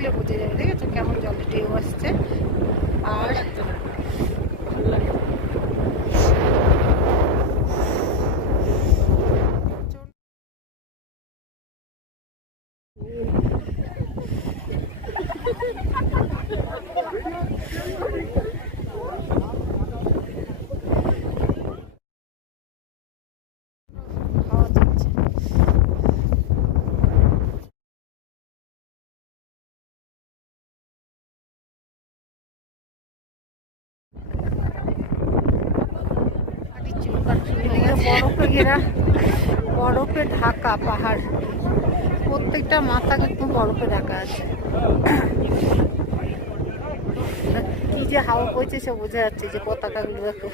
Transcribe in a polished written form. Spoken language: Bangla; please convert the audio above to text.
দেখলে বুঝে যাবে, দেখেছো কেমন জলে ঢেউ আসছে। আর হাওয়া চলছে। বরফে ঘেরা, বরফে ঢাকা পাহাড়, প্রত্যেকটা মাথা কিন্তু বরফে ঢাকা আছে। কি যে হাওয়া বইছে সে বোঝা যাচ্ছে, যে পতাকাগুলো দেখো।